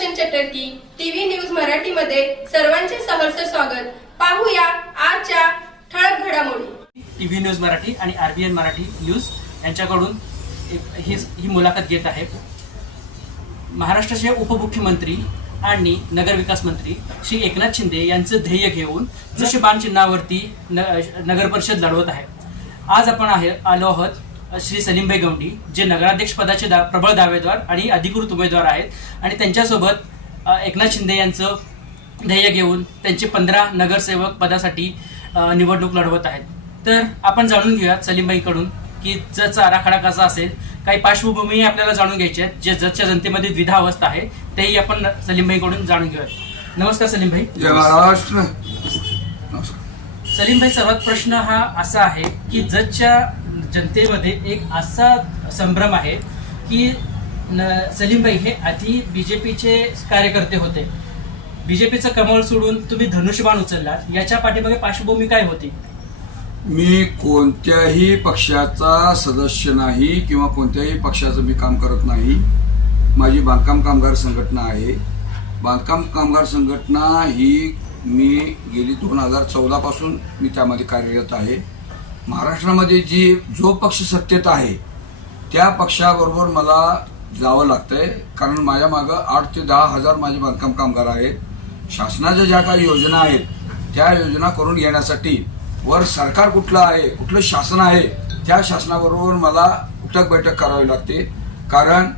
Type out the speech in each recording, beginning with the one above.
Roshan चटर्की TV news मराठीमध्ये सर्वांचे सहर्ष स्वागत. पाहूया आजच्या ठळक घडामोडी. टीव्ही न्यूज मराठी आणि आरबीएन मराठी न्यूज यांच्याकडून ही ही मुलाखत घेत आहे. महाराष्ट्राचे उपमुख्यमंत्री आणि नगरविकास मंत्री श्री एकनाथ शिंदे यांचं ध्येय घेऊन जशी बाण चिन्हावरती न नगर परिषद लढवत आहे. आज आपण आहे आलो आहोत श्री सलीमभाई गवंडी जे नगराध्यक्ष पदाचे दा प्रबळ दावेदार आणि अधिकृत उमेदवार आहेत आणि त्यांच्यासोबत एकनाथ शिंदे यांचं ध्येय घेऊन त्यांचे पंधरा नगरसेवक पदासाठी निवडणूक लढवत आहेत. तर आपण जाणून घेऊया सलीमबाईकडून की जतचा आराखडा कसा असेल. काही पार्श्वभूमी आपल्याला जाणून घ्यायची आहे जे जतच्या जनतेमध्ये द्विधा अवस्था आहे तेही आपण सलीमबाईकडून जाणून घेऊया नमस्कार सलीमभाई. सलीमभाई सर्वात प्रश्न हा असा आहे की जतच्या जनतेमध्ये एक असा संभ्रम आहे की न- सलीमभाई हे आधी बी जे पीचे कार्यकर्ते होते. बी जे पीचं कमळ सोडून तुम्ही धनुष्यबाण उचललात. याच्या पाठीमागे पार्श्वभूमी काय होती? मी कोणत्याही पक्षाचा सदस्य नाही किंवा कोणत्याही पक्षाचं मी काम करत नाही. माझी बांधकाम कामगार संघटना आहे. बांधकाम कामगार संघटना ही मी गेली दोन हजार चौदापासून मी त्यामध्ये कार्यरत आहे. महाराष्ट्रामध्ये जी जो पक्ष सत्तेत आहे त्या पक्षाबरोबर मला जावं लागतंय. कारण माझ्या मागं आठ ते दहा हजार माझे बांधकाम कामगार आहेत. शासनाच्या ज्या काही योजना आहेत त्या योजना करून घेण्यासाठी वर सरकार कुठलं आहे कुठलं शासन आहे त्या शासनाबरोबर मला उठक बैठक करावी लागते. कारण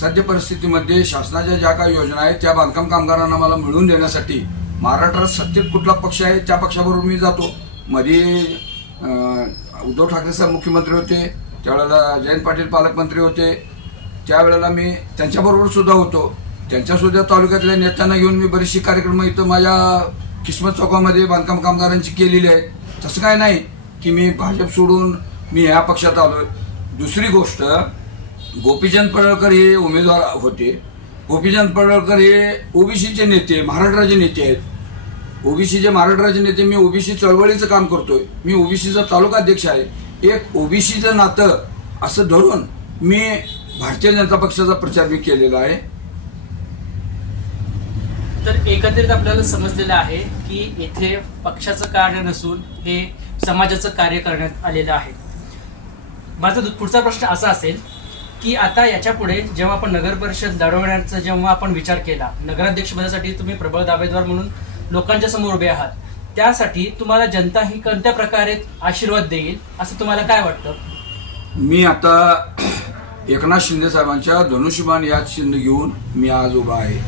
सद्य परिस्थितीमध्ये शासनाच्या ज्या काही योजना आहेत त्या बांधकाम कामगारांना मला मिळवून देण्यासाठी महाराष्ट्रात सत्तेत कुठला पक्ष आहे त्या पक्षाबरोबर मी जातो. मध्ये उद्धव ठाकरे साहेब मुख्यमंत्री होते त्यावेळेला जयंत पाटील पालकमंत्री होते. त्यावेळेला मी त्यांच्याबरोबर सुद्धा होतो. त्यांच्यासुद्धा तालुक्यातल्या नेत्यांना घेऊन मी बरीचशी कार्यक्रम इथं माझ्या किस्मत चौकामध्ये बांधकाम कामगारांची केलेली आहे. तसं काय नाही की मी भाजप सोडून मी ह्या पक्षात आलो दुसरी गोष्ट गोपीचंद पडळकर हे उमेदवार होते. गोपीचंद पडळकर हे ओबीसीचे नेते महाराष्ट्राचे नेते आहेत. ओबीसीचे महाराष्ट्राचे नेते मी ओबीसी चळवळीचं काम करतोय. मी ओबीसीचा तालुका अध्यक्ष आहे. एक ओबीसीचं नातं असं धरून मी भारतीय जनता पक्षाचा प्रचार मी केलेला आहे. तर एकत्रित आपल्याला समजलेलं आहे की येथे पक्षाचं कार्य नसून हे समाजाचं कार्य करण्यात आलेलं आहे. माझा पुढचा प्रश्न असा असेल की आता याच्यापुढे जेव्हा आपण नगर परिषद लढवण्याचा जेव्हा आपण विचार केला नगराध्यक्ष पदासाठी तुम्ही प्रबळ दावेदार म्हणून लोकांच्या समोर उभे आहात. त्यासाठी तुम्हाला जनता ही कोणत्या प्रकारे आशीर्वाद देईल असं तुम्हाला काय वाटतं? मी आता एकनाथ शिंदे साहेबांच्या धनुष्यबाण याच शिंदे घेऊन मी आज उभा आहे.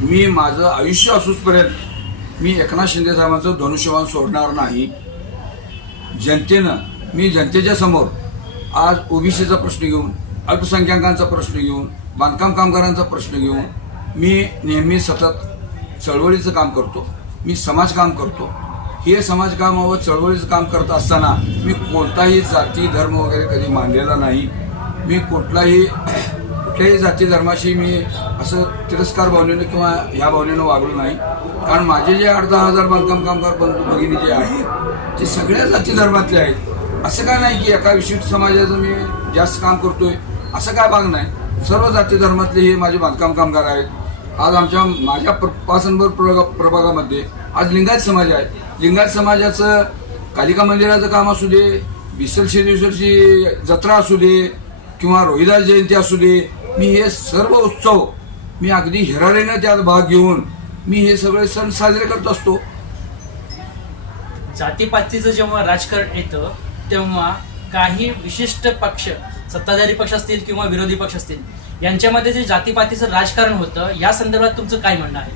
मी माझं आयुष्य असूचपर्यंत मी एकनाथ शिंदे साहेबांचं धनुष्यबाण सोडणार नाही. जनतेनं मी जनतेच्या समोर आज ओबीसीचा प्रश्न घेऊन अल्पसंख्याकांचा प्रश्न घेऊन बांधकाम कामगारांचा प्रश्न घेऊन मी नेहमी सतत चळवळीचं काम करतो. मी समाजकाम करतो. हे समाजकाम व चळवळीचं काम करत असताना मी कोणताही जाती धर्म वगैरे कधी मानलेला नाही. मी कुठलाही कुठल्याही जाती धर्माशी मी असं तिरस्कार भावनेनं किंवा ह्या भावनेनं वागलो नाही. कारण माझे जे आठ दहा हजार बांधकाम कामगार बंधू भगिनी जे आहेत ते सगळ्या जाती धर्मातले आहेत. असं काय नाही की एका विशिष्ट समाजाचं मी जास्त काम करतोय. असं काय भाग नाही. सर्व जाती धर्मातले हे माझे बांधकाम कामगार आहेत. आज आमच्या माझ्या प्र- पासनभर प्रभागा प्रभागामध्ये आज लिंगायत समाज आहे. लिंगायत समाजाचं कालिका मंदिराचं काम असू दे विसल शेरेश्वरची जत्रा असू दे किंवा रोहिदास जयंती असू दे मी हे सर्व उत्सव मी अगदी हिरारेनं त्यात भाग घेऊन मी हे सगळे सण साजरे करत असतो. जातीपातीचं जेव्हा राजकारण येतं तेव्हा काही विशिष्ट पक्ष सत्ताधारी पक्ष असतील किंवा विरोधी पक्ष असतील यांच्यामध्ये जे जातीपातीचं राजकारण होतं या संदर्भात तुमचं काय म्हणणं आहे?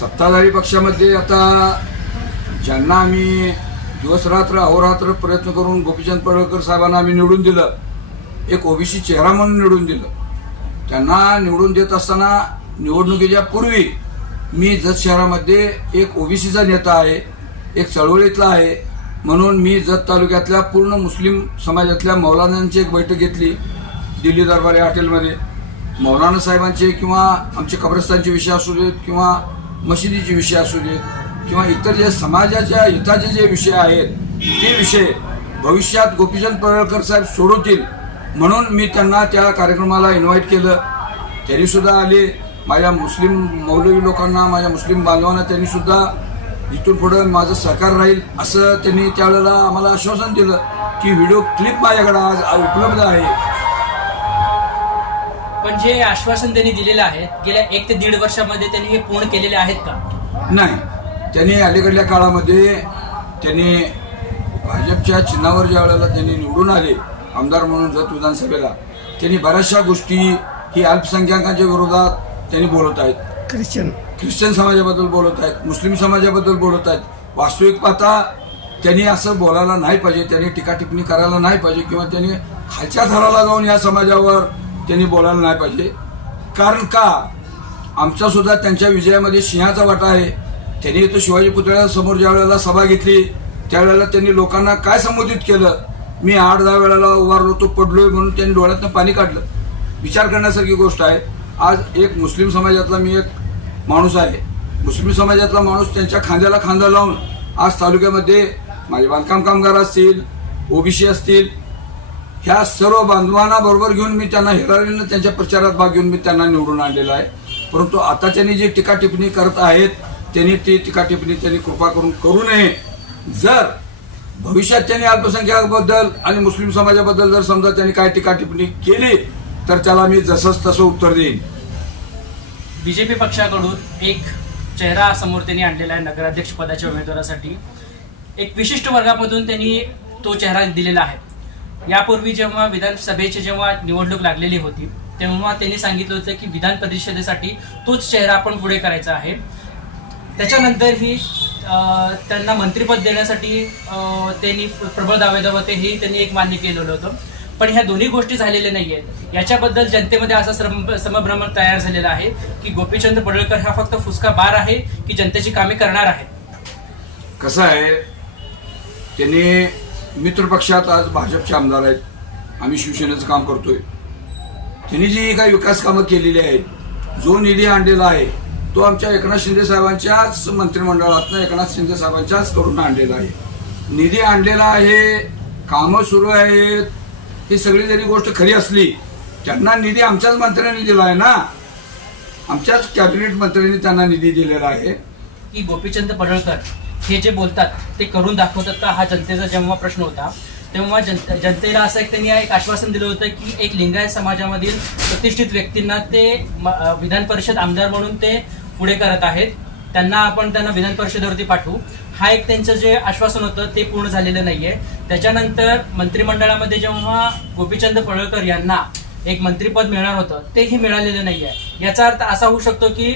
सत्ताधारी पक्षामध्ये आता ज्यांना आम्ही दिवसरात्र अहोरात्र प्रयत्न करून गोपीचंद पडळकर साहेबांना आम्ही निवडून दिलं एक ओबीसी चेहरा म्हणून निवडून दिलं त्यांना निवडून देत असताना निवडणुकीच्या पूर्वी मी जत शहरामध्ये एक ओबीसीचा नेता आहे एक चळवळीतला आहे म्हणून मी जत तालुक्यातल्या पूर्ण मुस्लिम समाजातल्या मौलानांची एक बैठक घेतली. दिल्ली दरबारी हॉटेलमध्ये. मौलाना साहेबांचे किंवा आमचे कब्रस्तानचे विषय असू देत किंवा मशिदीचे विषय असू देत किंवा इतर जे समाजाच्या हिताचे जे विषय आहेत ते विषय भविष्यात गोपीचंद पडळकर साहेब सोडवतील म्हणून मी त्यांना त्या कार्यक्रमाला इन्व्हाइट केलं. त्यांनीसुद्धा आले. माझ्या मुस्लिम मौलवी लोकांना माझ्या मुस्लिम बांधवांना त्यांनीसुद्धा इथून पुढं माझं सहकार राहील असं त्यांनी त्यावेळेला आम्हाला आश्वासन दिलं की व्हिडिओ क्लिप माझ्याकडे आज उपलब्ध आहे. पण जे आश्वासन त्यांनी दिलेलं आहे गेल्या एक ते दीड वर्षामध्ये त्यांनी हे पूर्ण केलेले आहेत का? नाही. त्यांनी अलीकडल्या काळामध्ये त्यांनी भाजपच्या चिन्हावर ज्या वेळेला त्यांनी निवडून आले आमदार म्हणून जत विधानसभेला त्यांनी बऱ्याचशा गोष्टी ही अल्पसंख्याकांच्या विरोधात त्यांनी बोलत आहेत. ख्रिश्चन. ख्रिश्चन समाजाबद्दल बोलत आहेत मुस्लिम समाजाबद्दल बोलत आहेत. वास्तविक पाहता त्यांनी असं बोलायला नाही पाहिजे त्यांनी टीका टिप्पणी करायला नाही पाहिजे किंवा त्यांनी खालच्या थराला जाऊन या समाजावर त्यांनी बोलायला नाही पाहिजे. कारण का? आमचा सुद्धा त्यांच्या विजयामध्ये सिंहाचा वाटा आहे. त्यांनी तो शिवाजी पुतळ्या समोर ज्या वेळेला सभा घेतली त्यावेळेला त्यांनी लोकांना काय संबोधित केलं? मी आठ दहा वेळेला उभारलो तो पडलोय म्हणून त्यांनी डोळ्यातनं पाणी काढलं. विचार करण्यासारखी गोष्ट आहे. आज एक मुस्लिम समाजातला मी एक माणूस आहे. मुस्लिम समाजातला माणूस त्यांच्या खांद्याला खांदा लावून आज तालुक्यामध्ये माझे बांधकाम कामगार असतील ओबीसी असतील ह्या सर्व बांधवांना बरोबर घेऊन मी त्यांना हिरारीनं त्यांच्या प्रचारात भाग घेऊन मी त्यांना निवडून आणलेला आहे. परंतु आता त्यांनी जी टीका टिप्पणी करत आहेत त्यांनी ती टीका टिप्पणी त्यांनी कृपा करून करू नये. जर भविष्यात त्यांनी अल्पसंख्याकाबद्दल आणि मुस्लिम समाजाबद्दल जर समजा त्यांनी काय टीका टिप्पणी केली तर त्याला मी जसंच तसं उत्तर देईन. बीजेपी पक्षाकडून एक चेहरा समोर त्यांनी आणलेला आहे नगराध्यक्ष पदाच्या उमेदवारासाठी. एक विशिष्ट वर्गामधून त्यांनी तो चेहरा दिलेला आहे. यापूर्वी जेव्हा विधानसभेची जेव्हा निवडणूक लागलेली होती तेव्हा त्यांनी सांगितलं होतं की विधान परिषदेसाठी तोच चेहरा आपण पुढे करायचा आहे. त्याच्यानंतरही ही त्यांना मंत्रिपद देण्यासाठी त्यांनी प्रबळ दावेदार होते हे त्यांनी एक मान्य केलेलं होतं. पण ह्या दोन्ही गोष्टी झालेल्या नाही आहेत याच्याबद्दल जनतेमध्ये असा समभ्रम तयार झालेला आहे की गोपीचंद पडळकर हा फक्त फुसका बार आहे की जनतेची कामे करणार आहेत? कसं आहे त्यांनी मित्रपक्षात आज भाजपचे आमदार आहेत. आम्ही शिवसेनेचं काम करतोय. त्यांनी जी काही विकास कामं केलेली आहेत जो निधी आणलेला आहे तो आमच्या एकनाथ शिंदे साहेबांच्याच मंत्रिमंडळातनं एकनाथ शिंदे साहेबांच्याच करून आणलेला आहे. निधी आणलेला आहे कामं सुरू आहेत. ही सगळी जरी गोष्ट खरी असली त्यांना निधी आमच्याच मंत्र्यांनी दिला आहे ना? आमच्याच कॅबिनेट मंत्र्यांनी त्यांना निधी दिलेला आहे. की गोपीचंद पडळकर हे जे बोलतात ते करून दाखवतात का? हा जनतेचा जेव्हा प्रश्न होता तेव्हा जन जनतेला असं एक त्यांनी एक आश्वासन दिलं होतं की एक लिंगायत समाजामधील प्रतिष्ठित व्यक्तींना ते म- विधान परिषद आमदार म्हणून ते पुढे करत आहेत. त्यांना आपण त्यांना विधान परिषदेवरती पाठवू. हा एक त्यांचं जे आश्वासन होतं ते पूर्ण झालेलं नाहीये. त्याच्यानंतर मंत्रिमंडळामध्ये जेव्हा गोपीचंद पडळकर यांना एक मंत्रिपद मिळणार होतं तेही मिळालेलं नाहीये. याचा अर्थ असा होऊ शकतो की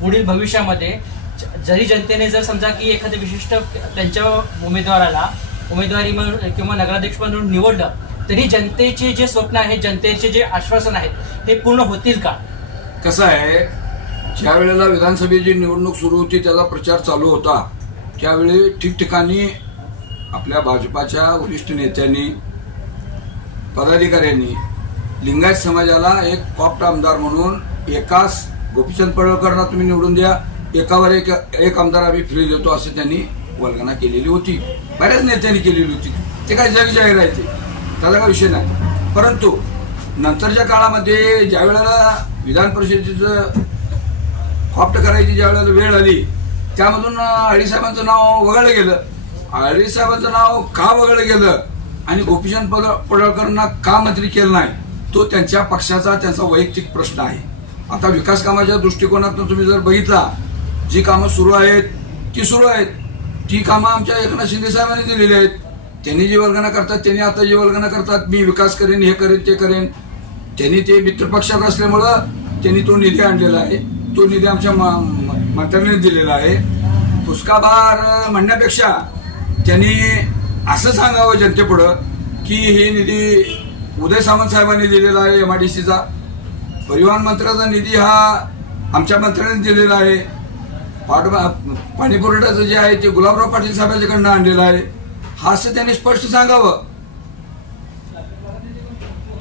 पुढील भविष्यामध्ये जरी जनतेने जर समजा की एखाद्या विशिष्ट त्यांच्या उमेदवाराला उमेदवारी म्हणून किंवा नगराध्यक्ष म्हणून निवडलं तरी जनतेचे जे स्वप्न आहे जनतेचे जे आश्वासन आहेत हे पूर्ण होतील का? कसं आहे ज्या वेळेला विधानसभेची निवडणूक सुरू होती त्याचा प्रचार चालू होता त्यावेळी ठिकठिकाणी आपल्या भाजपाच्या वरिष्ठ नेत्यांनी पदाधिकाऱ्यांनी लिंगायत समाजाला एक कॉप्ट आमदार म्हणून एकाच गोपीचंद पडळकरांना तुम्ही निवडून द्या एकावर एक एक आमदार आम्ही फ्री देतो असं त्यांनी वर्गणा केलेली होती. बऱ्याच नेत्यांनी केलेली होती. ते काय जग जाहीर आहे ते. त्याचा काय विषय नाही. परंतु नंतरच्या काळामध्ये ज्या वेळेला विधान परिषदेचं कॉप्ट करायची ज्या वेळेला वेळ आली त्यामधून अळीसाहेबांचं नाव वगळलं गेलं. आळीसाहेबांचं नाव का वगळलं गेलं? आणि गोपीचंद पड पडळकरांना का मंत्री केलं नाही? तो त्यांच्या पक्षाचा त्यांचा वैयक्तिक प्रश्न आहे. आता विकास कामाच्या दृष्टिकोनातून तुम्ही जर बघितला जी कामं सुरू आहेत ती सुरू आहेत. ती कामं आमच्या एकनाथ शिंदे साहेबांनी दिलेली आहेत. त्यांनी जी वर्गना करतात त्यांनी आता जी वर्गना करतात मी विकास करेन हे करेन ते करेन. त्यांनी ते मित्रपक्षात असल्यामुळं त्यांनी तो निधी आणलेला आहे. तो निधी आमच्या म- मंत्र्यांनी दिलेला आहे. पुष्काभार म्हणण्यापेक्षा त्यांनी असं सांगावं जनतेपुढं की हे निधी उदय सामंत साहेबांनी दिलेला आहे एम आय डी सीचा परिवहन मंत्र्याचा निधी हा आमच्या मंत्र्यांनी दिलेला आहे. पाठबा पाणी पुरवठ्याचं जे आहे ते गुलाबराव पाटील साहेबांच्याकडनं आणलेलं आहे. हा असं त्यांनी स्पष्ट सांगावं.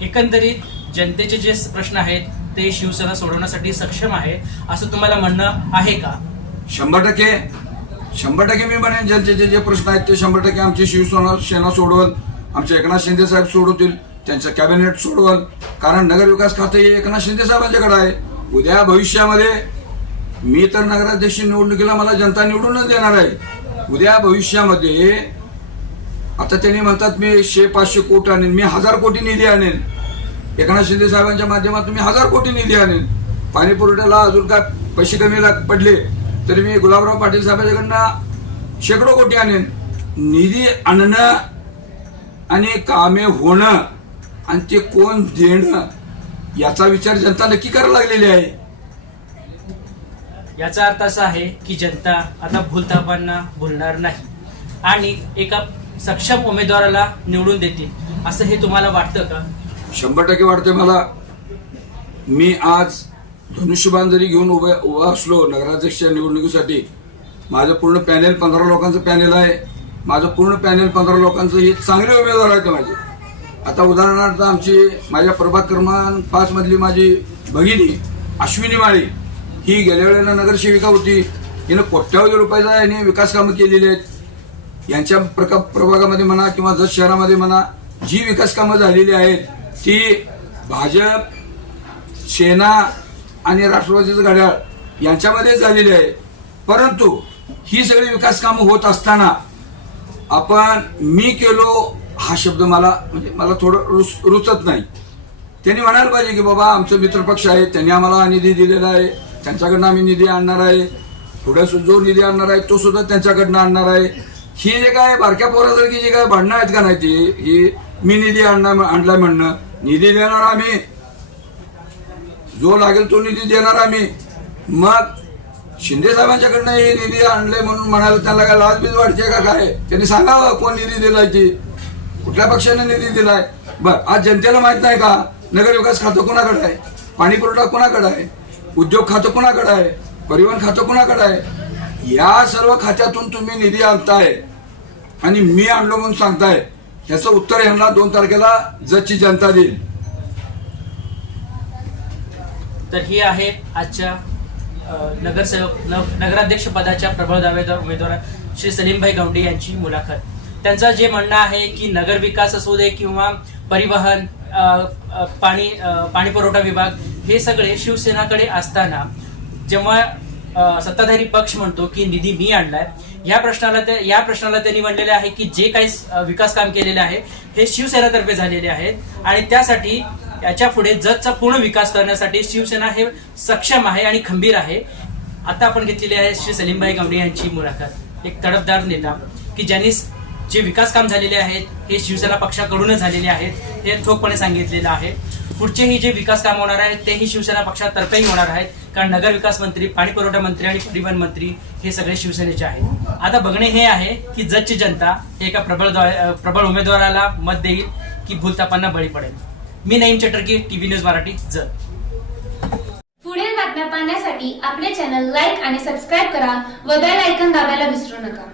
एकंदरीत जनतेचे जे प्रश्न आहेत ते शिवसेना सोडवण्यासाठी सक्षम आहे असं तुम्हाला म्हणणं आहे का? शंभर टक्के. शंभर टक्के मी म्हणेन जनतेचे जे प्रश्न आहेत ते शंभर टक्के आमची शिवसेना सेना सोडवल. आमचे एकनाथ शिंदे साहेब सोडवतील त्यांचं कॅबिनेट सोडवल. कारण नगर विकास खाते हे एकनाथ शिंदे साहेबांच्याकडे आहे. उद्या भविष्यामध्ये मी तर नगराध्यक्ष निवडणुकीला मला जनता निवडूनच देणार आहे. उद्या भविष्यामध्ये आता त्यांनी म्हणतात मी शे पाचशे कोटी आणेन मी हजार कोटी निधी आणेन. एकनाथ शिंदे साहेबांच्या माध्यमातून मी हजार कोटी निधी आणेन. पाणी पुरवठ्याला अजून काय पैसे कमी लाग पडले तरी मी गुलाबराव पाटील साहेबांच्याकडनं शेकडो कोटी आणेन. निधी आणणं आणि कामे होणं आणि ते कोण देणं याचा विचार जनता नक्की करायला लागलेली आहे. याचा अर्थ असा आहे की जनता आता भूलथापांना भुलणार नाही आणि एका सक्षम उमेदवाराला निवडून देतील. असं हे तुम्हाला वाटतं का? शंभर टक्के वाटते मला. मी आज धनुष्यबाण जरी घेऊन उभे उभा असलो नगराध्यक्ष निवडणुकीसाठी. माझं पूर्ण पॅनेल पंधरा लोकांचं पॅनेल आहे. माझं पूर्ण पॅनेल पंधरा लोकांचं हे चांगले उमेदवार आहेत माझे. आता उदाहरणार्थ आमची माझ्या प्रभाग क्रमांक पाच मधली माझी भगिनी अश्विनी माळी. ही गेल्या वेळेला नगरसेविका होती. हिनं कोट्यावधी रुपयाचा याने विकास कामं केलेली आहेत. यांच्या प्रका प्रभागामध्ये म्हणा किंवा जत शहरामध्ये म्हणा जी विकास कामं झालेली आहेत ती भाजप सेना आणि राष्ट्रवादीचं घड्याळ यांच्यामध्ये झालेली आहे. परंतु ही सगळी विकास कामं होत असताना आपण मी केलो हा शब्द मला म्हणजे मला थोडं रुच रुचत नाही. त्यांनी म्हणायला पाहिजे की बाबा आमचं मित्रपक्ष आहे त्यांनी आम्हाला निधी दिलेला आहे. त्यांच्याकडनं आम्ही निधी आणणार आहे. पुढे जो निधी आणणार आहे तो सुद्धा त्यांच्याकडनं आणणार आहे. ही जे काय बारक्या पोरासारखी जे काय भांडणं आहेत का नाही ती ही मी निधी आणणार आणलाय म्हणणं. निधी देणार आम्ही. जो लागेल तो निधी देणार आम्ही. मग शिंदे साहेबांच्याकडनं हे निधी आणले म्हणून म्हणायला त्यांना काय लाजबीज वाटते का काय? त्यांनी सांगावं कोण निधी दिलाय ती. कुठल्या पक्षाने निधी दिलाय? बर आज जनतेला माहीत नाही का? नगरविकास खातं कोणाकडे आहे? पाणी पुरवठा कोणाकडे आहे? उद्योग खातं कोणाकडे आहे? परिवहन खातं कोणाकडे आहे? या सर्व खात्यातून तुम्ही निधी आणताय आणि मी आणलो म्हणून सांगताय. ह्याचं उत्तर ह्यांना दोन तारखेला जची जनता देईल तर ही आहे आजच्या नगरसेवक न- नगराध्यक्ष पदाच्या प्रबळ दावेदार उमेदवार श्री सलीमभाई गवंडी यांची मुलाखत. त्यांचं जे म्हणणं आहे की नगर विकास असू दे किंवा परिवहन पाणी पाणी पुरवठा विभाग हे सगळे शिवसेनाकडे असताना जेव्हा सत्ताधारी पक्ष म्हणतो की निधी मी आणलाय या प्रश्नाला ते या प्रश्नाला त्यांनी म्हणलेले आहे की जे काही विकास काम केलेले आहे हे शिवसेनातर्फे झालेले आहेत आणि त्यासाठी याच्यापुढे जतचा पूर्ण विकास करण्यासाठी शिवसेना हे सक्षम आहे आणि खंबीर आहे. आता आपण घेतलेली आहे श्री सलीमबाई गवडे यांची मुलाखत. एक तडफदार नेता की ज्यांनी जे विकास काम झालेले आहेत हे शिवसेना पक्षाकडूनच झालेले आहेत हे ठोकपणे सांगितलेलं आहे. पुढचेही जे विकास काम होणार आहेत तेही शिवसेना पक्षातर्फेही होणार आहेत कारण नगर विकास मंत्री पाणी पुरवठा मंत्री आणि परिवहन मंत्री हे सगळे शिवसेनेचे आहेत. आता बघणे हे आहे की जजची जनता हे एका प्रबळ प्रबळ उमेदवाराला मत देईल की भूलतापांना बळी पडेल. मी नईम चटर्की टीव्ही न्यूज मराठी जत. पुढील बातम्या पाहण्यासाठी आपले चॅनल लाईक आणि सबस्क्राईब करा व बेल आयकन दाबायला विसरू नका.